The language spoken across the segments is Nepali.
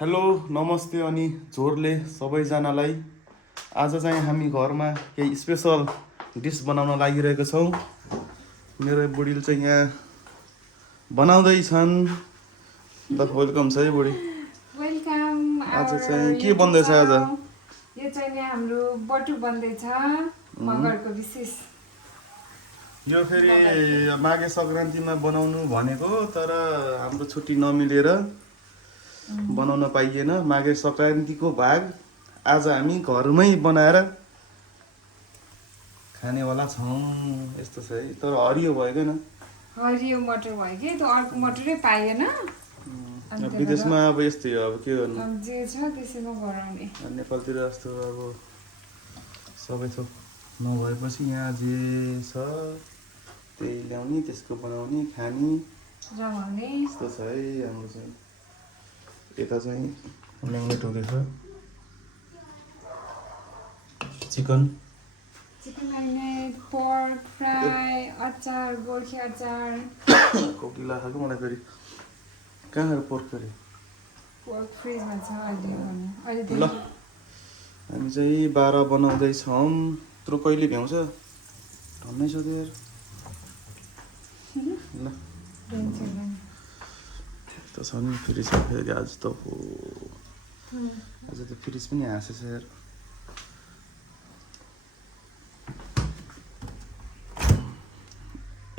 हेलो नमस्ते अनि जोरले सबैजनालाई आज चाहिँ हामी घरमा केही स्पेसल डिस बनाउन लागिरहेको छौँ। मेरो बुढीले चाहिँ यहाँ बनाउँदैछन्। ल वेलकम छ है बुढी। वेलकम। आज चाहिँ के बन्दैछ आज? यो चाहिँ नि हाम्रो बटु बन्दैछ मगरको विशेष। यो फेरि माघे सङ्क्रान्तिमा बनाउनु भनेको तर हाम्रो छुट्टी नमिलेर बनाउन पाइएन। माघे सङ्क्रान्तिको भाग आज हामी घरमै बनाएर खानेवाला छौँ। यस्तो छ है, तर हरियो भएन। हरियो मटर भयो कि त्यो अर्को मटरै पाइएन। विदेशमा अब यस्तै हो, अब के गर्नु, अब जे छ त्यसैमा गराउने। नेपालतिर जस्तो अब सबै थोक नभएपछि यहाँ जे छ त्यही ल्याउने, त्यसको बनाउने, खाने, रमाउने। यस्तो छ है हाम्रो चाहिँ। यता चाहिँ ल्याङ्लेट हुँदैछ, चिकन म्यारिनेट, पोर्क फ्राई, अचार, गोर्खे अचार। कोकिला खाएको मलाई फेरि कहाँ पोर्क फेरि पोर्क फ्रिजमा छ अहिले ल हामी चाहिँ 12 बनाउँदैछौँ। त्रो कहिले भ्याउँछ धन्नै छ त्यो। ल त छ नि फ्रिज फेरि आज त हो, आज त फ्रिज पनि हाँसेछ यार।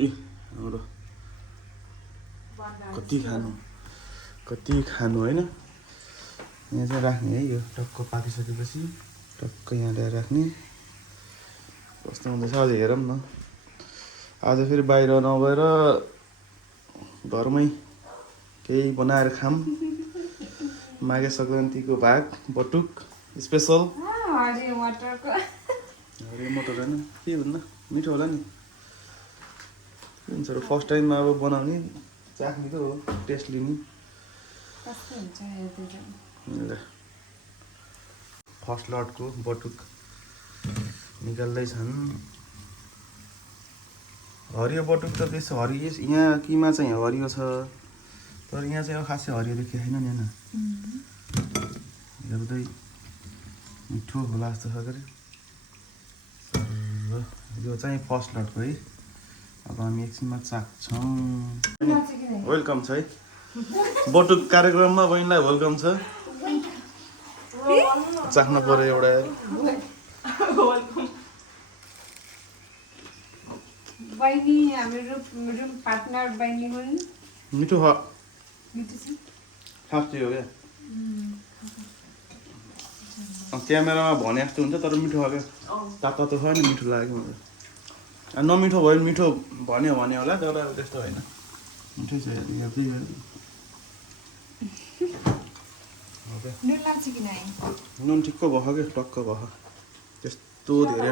ए हाम्रो कति खानु होइन। यहाँ चाहिँ राख्ने है, यो टक्क पाकिसकेपछि टक्क यहाँ ल्याएर राख्ने। कस्तो हुँदैछ आज हेरौँ न। आज फेरि बाहिर नभएर घरमै केही बनाएर खाम। माघे सङ्क्रान्तिको भाग बटुक स्पेसल। हरियो मटरको। हरियो मटर होइन के भन्दा मिठो होला नि। के हुन्छ र फर्स्ट टाइममा अब बनाउने, चाख्ने त हो, टेस्ट लिने। कस्तो हुन्छ हेर्दै। फर्स्ट लटको बटुक निकाल्दैछन्। हरियो बटुक त त्यसो हरियो, यहाँ किमा चाहिँ हरियो छ तर यहाँ चाहिँ अब खासै हरियो देखिएको छैन नि होइन। हेर्दै मिठो होला जस्तो छ गरे। यो चाहिँ फर्स्ट लटको है। अब हामी एकछिनमा चाख्छौँ। वेलकम छ है बटुक कार्यक्रममा, बहिनीलाई वेलकम छ। चाख्न पर्यो एउटा यार। बहिनी हाम्रो रुम पार्टनर बहिनी हुन्। मिठो छ, मिठो छ। साँच्चै हो क्या। क्यामेरामा भने जस्तो हुन्छ तर मिठो छ क्या। तातो छ नि, मिठो लाग्यो मलाई। नमिठो भयो मिठो भन्यो भने होला, तर त्यस्तो होइन, मिठै छ हेर्दै नुन लाग्छ कि नै? नुन ठिक्क भयो क्या, टक्क भयो, त्यस्तो धेरै।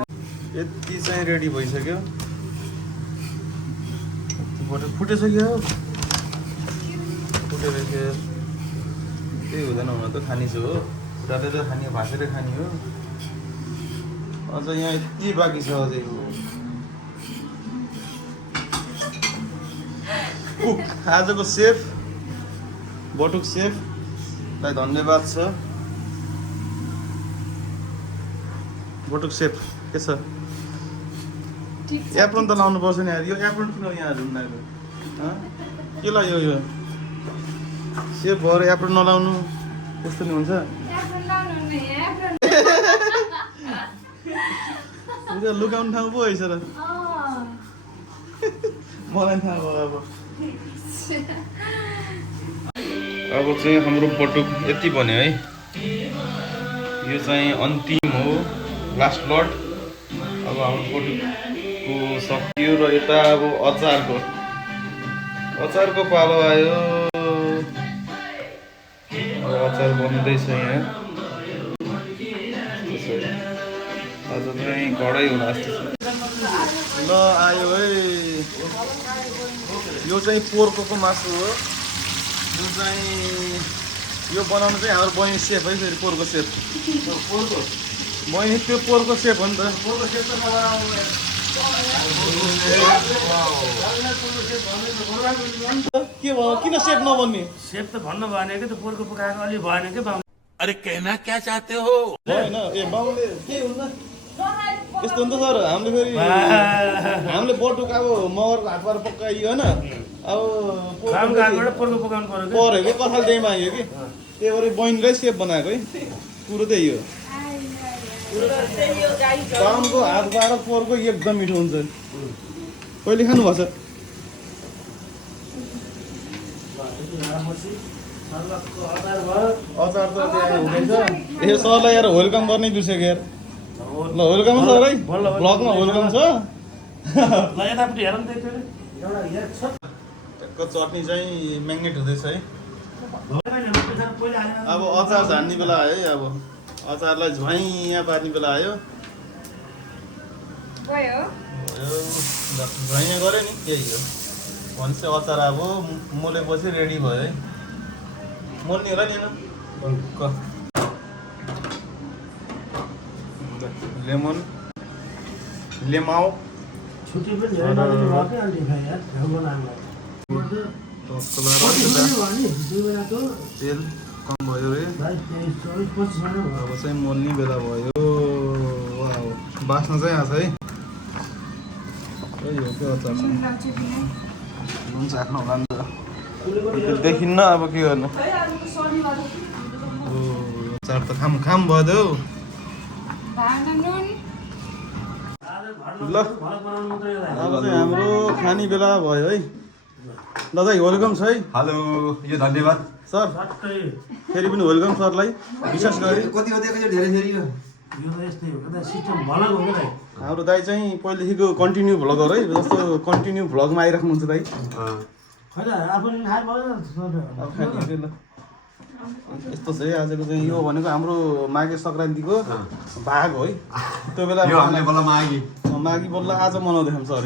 यति चाहिँ रेडी भइसक्यो। बटुक फुटेछ क्या हो, फुटेर केही हुँदैन हुन त, खाने छु हो, फुटाएर खाने, भाँचेर खाने हो। अझ यहाँ यति बाँकी छ अझै। कुक आजको सेफ बटुक सेफलाई धन्यवाद छ। बटुक सेफ के छ? एप्रोन त लाउनु पर्छ नि यार। यो एप्रोन किन यहाँ झुन्डाएको के लाग्यो? यो सेफ भएर एप्रोन नलाउनु त्यस्तो नि हुन्छ। लुकाउने ठाउँ पो रहेछ र। मलाई थाहा भयो। अब चाहिँ हाम्रो बटुक यति बन्यो है। यो चाहिँ अन्तिम हो, लास्ट लट। अब हाम्रो बटुकको सकियो र यता अब अचारको पालो आयो। अब अचार बन्दैछ यहाँ। आज चाहिँ घरै होला जस्तो छ। ल आयो है, यो चाहिँ पोर्कको मासु हो। यो चाहिँ यो बनाउनु चाहिँ हाम्रो बहिनी सेफ है। फेरि पोर्कको सेफ बहिनी, त्यो पोर्कको सेफ हो नि त। पोर्कको सेफ त नबनाउनु के भयो किन सेप नबन्ने सेप त भन्नु भएन कि त पोरको पकाएको अलि भएन कि बाउ अरे कहना क्या चाहते हो होइन ए बाउले के हुन्छ यस्तो हुन्छ सर हामीले फेरि हामीले बटुक अब मगरको हातबाट पकाइयो होइन अब कामको हातबाट पोरको पकाउनु पर्यो कि पऱ्यो कि कथाल त्यहीमा आयो कि त्यही भएर बहिनीलाई सेप बनाएको है कुरो त्यही हो कामको हातबाट पोरको एकदम मिठो हुन्छ कहिले खानुभएको छ अचार त त्यहाँ हुँदैछ ए सरलाई यार वेलकम गर्नै बिर्सेको यार ल वेलकम सर है ब्लगमा वेलकम छ ल यतापट्टि हेरौँ त एकचोटि। एउटा हेर छ ट्याक्क चटनी चाहिँ म्याग्नेट हुँदैछ है पहिले आयो अब अचार झान्ने बेला आयो है अब अचारलाई झ्वाइँ पार्ने बेला आयो गयो झ्वाइँ गऱ्यो नि यही हो भनेपछि अचार अब मोलेपछि रेडी भयो है मोल्ने होला नि होइन लेमन लेमाउ छुट्टी पनि धेरै नलिनु भयो कि अन्त खाइ यार घाउको नामलाई दुई बेलाको तेल कम भयो रे 22, 24, 25 भयो अब चाहिँ मोल्ने बेला भयो वाउ बास्न चाहिँ आएको छ है त्यही हो के अचार चाहिँ हुन्छ आफ्नो होला नि त देखिन्न अब के गर्नु अचार त खाम खाम भयो त हौ ल अब चाहिँ हाम्रो खाने बेला भयो है ल दाइ वेलकम छ है हेलो यो धन्यवाद सर फेरि पनि वेलकम सरलाई विशेष गरी कति धेरै फेरि यो यो त यस्तै हो क्या सिस्टम भला हो क्या हाम्रो दाइ चाहिँ पहिलेदेखिको कन्टिन्यू भ्लगर है जस्तो कन्टिन्यू भ्लगमा आइराख्नुहुन्छ दाइ खै आफूले खाए भयो अब खाने अरे ल यस्तो छ है आजको चाहिँ यो भनेको हाम्रो माघे सङ्क्रान्तिको भाग हो है त्यो बेला यो हामीले बल्ल मागी माघी बल्ल आज मनाउँदै सर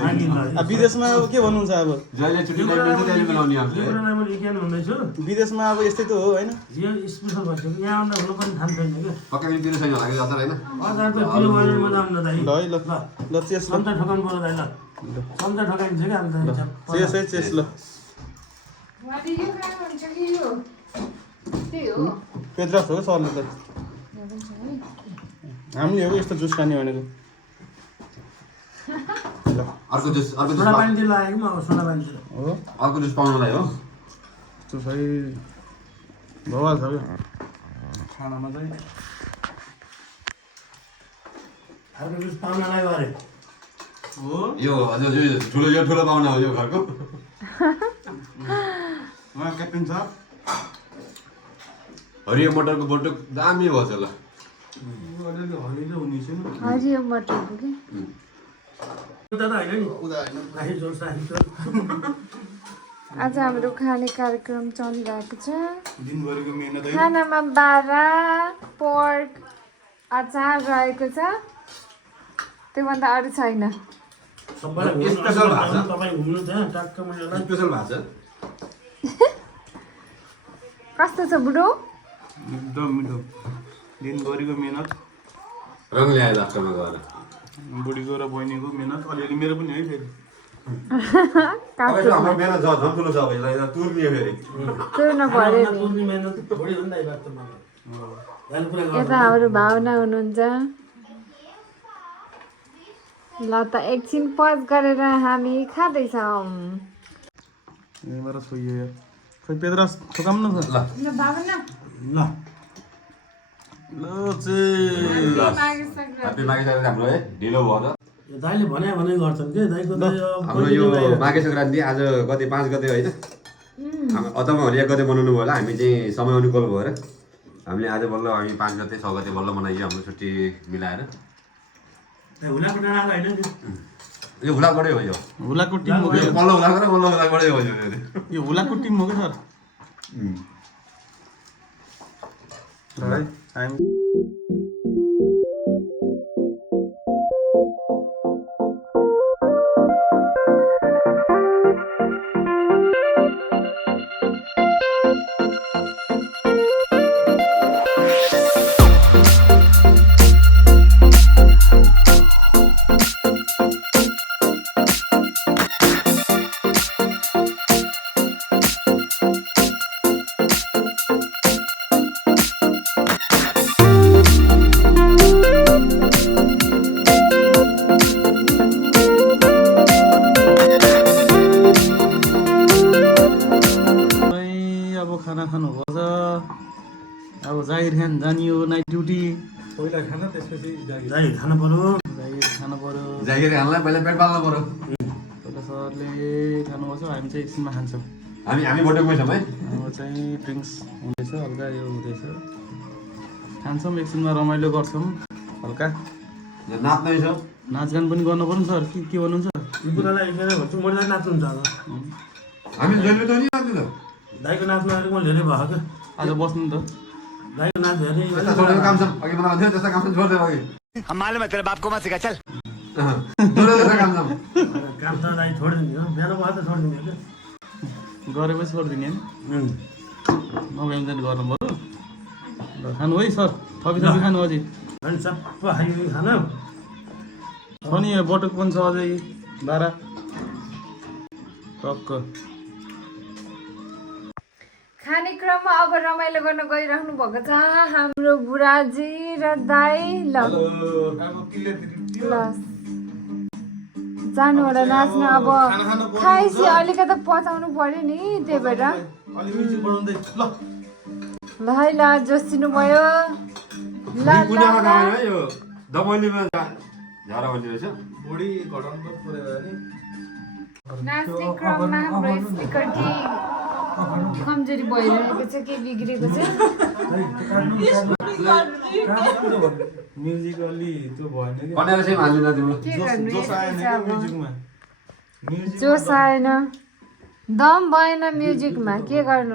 अब विदेशमा अब के भन्नुहुन्छ अब जहिले छुट्टी टाइम मिल्छ त्यहिले मिलाउने यो हामीले कुरालाई मैले ज्ञान हुँदैछु विदेशमा अब यस्तै त हो होइन यो स्पेसल भइसक्यो यहाँभन्दा हुनु पनि ठान छैन क्या पक्कै पनि पिरो छैन होला कि अचार होइन अचार त किलो गरेर मजा आउन दाइ ल है ल ल चेस ल सन्ता ठकाउनु पर्यो दाइ ल सन्ता ठकाइन्छ क्या अन्त चेस है चेस ल उहाँले यो खानुहुन्छ कि यो त्यही हो पेद्रास हो सरले त हामीले हो यस्तो जुस खाने भनेको ल अर्को जुस सोडा पानी चाहिँ लाग्यो कि म अब सोडा पानी चाहिँ हो अर्को जुस पाउनलाई हो त्यो चाहिँ भवाल छ क्या खानामा चाहिँ अर्को जुस पाउनलाई गरे हो यो हजुर यो ठुलो पाहुना हो यो घरको उहाँ क्याप्टेन छ हरियो मटरको बटुक दामी भएछ ल अलिअलि हलिलो हुने छैन हरियो मटरको के दादा होइन नि उदा होइन राखी जोड राखी जोड आज हाम्रो खाने कार्यक्रम चलिरहेको छ दिनभरिको मेहनत है खानामा बारा पोर्क अचार रहेको छ त्योभन्दा अरू छैन सबैलाई स्पेसल भएको छ। तपाईँ हुनु त्यहाँ टक्क मैले एउटा स्पेसल भएको छ कस्तो छ बुढो एकदम मिठो दिनभरिको मेहनत रङ ल्याएर आफ्टरमा गएर बुढीको र बहिनीको मेहनत अलिअलि मेरो पनि है फेरि अब यसो हाम्रो मेहनत छ झन् ठुलो छ अब यसलाई तुर्नियो फेरि चुर्न पर्यो नि पूर्वी मेहनत बढी हो नि दाइ बात त मलाई ध्यान पुरा गर्नु यता हाम्रो भावना हुनुहुन्छ ल त एकछिन पज गरेर हामी खाँदैछौँ यहीँबाट छोइयो यार खै पेद्रास ठोकाम न ल ल भावना ल ल चाहिँ माघे सङ्क्रान्ति हामी मागिसकेर हाम्रो है ढिलो भयो त यो दाइले भने गर्छन् कि दाइको त यो हाम्रो यो माघे सङ्क्रान्ति आज कति 5 गते होइन अथवा 1 गते बनाउनु भयो होला हामी चाहिँ समय अनुकूल भएर हामीले आज बल्ल हामी 5 गते 6 गते बल्ल मनाइयो हाम्रो छुट्टी मिलाएर हुलाको डाँडा होइन नि यो हुलाबाटै हो यो हुलाको टिम हो यो पल्लो हुलाको र पल्लो हुलाबाटै हो यो यो हुलाको टिम हो क्या सर है हामी अब जागिर खान जानियो नाइट ड्युटी जागिर खानु पर्यो जागिर खानु पर्यो जागिर खानलाई पहिला पेट पाल्नु पर्यो पहिला सरले खानुपर्छ हामी चाहिँ एकछिनमा खान्छौँ हामी बटुकमै छौँ है अब चाहिँ ड्रिङ्क्स हुँदैछ हल्का यो हुँदैछ खान्छौँ एकछिनमा रमाइलो गर्छौँ हल्का नाच्दै छौँ नाचगान पनि गर्नु पर्यो नि सर के भन्नुहुन्छ यो कुरालाई एकजना भन्छु मैले दाइ नाच्नुहुन्छ आज हामी जहिले त नि नाच्दै त दाइको नाच्नु अलिक मैले धेरै भयो क्या आज बस्नु नि त दाइको नाच धेरै त्यस्ता छोडेको काम छ अघि मलाई भन्थ्यो त्यस्ता काम छ छोडिदियो अघि मालूम है तेरे बाप को मत सिखा चल छोडेको काम छ काम त दाइ छोडिदिने हो बिहान भयो त छोडिदिने हो गरेपछि छोडिदिने होइन नभए चाहिँ गर्नु पऱ्यो ल खानु है सर थपी खानु अझै अनि सबै खायो खानु छ नि यो बटुक पनि छ अझै बाह्र टक्क खाने क्रममा अब रमाइलो गर्न गइराख्नु भएको छ हाम्रो बुढाजी र दाई ल जानु होला नाच्न अब खाएपछि अलिकति पचाउनु पर्यो नि त्यही भएर ल है ल जोसिनु भयो ल कुनामा खायो है यो दमैलीमा झारा भन्ने रहेछ बुढी घटाउनु पऱ्यो नि नाच्ने क्रममा हाम्रो स्पिकर के कमजोरी भइरहेको छ के बिग्रेको छ म्युजिक अलि त्यो भएन कि कन्याले चाहिँ हाल्नु तिम्रो के गर्नु जोस आएन यस्तै छ कि अब। म्युजिकमा म्युजिक जोस आएन दम भएन म्युजिकमा के गर्नु